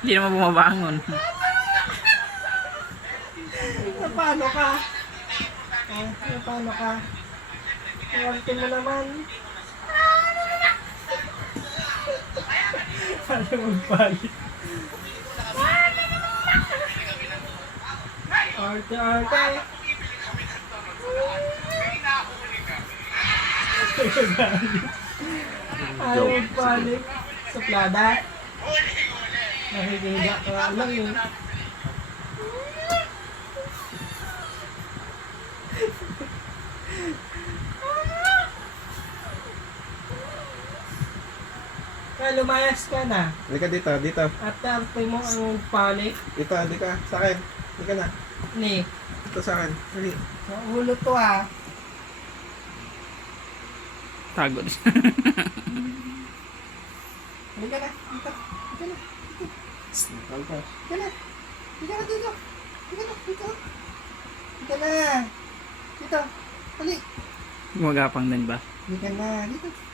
Hindi naman bumabangon. Paano ka? Paano ka? Iwagtin mo naman. Paano magpalit? Arte. Ayaw magpalit. Suplada. Nakikiga ka lang eh. Kaya lumayas ka na. Halika dito, dito. At arte mo ang palit. Dito, halika. Sa akin. Halika na. Ni, Ito sa akin. Hali. sa ulo to ah. Tago din. Halika na. Dito. Halika na. Halika. Halika na. Halika na dito. Halika na. Dito. Halika na. Dito. Hali. Gumagapang din ba? Halika na. Dito.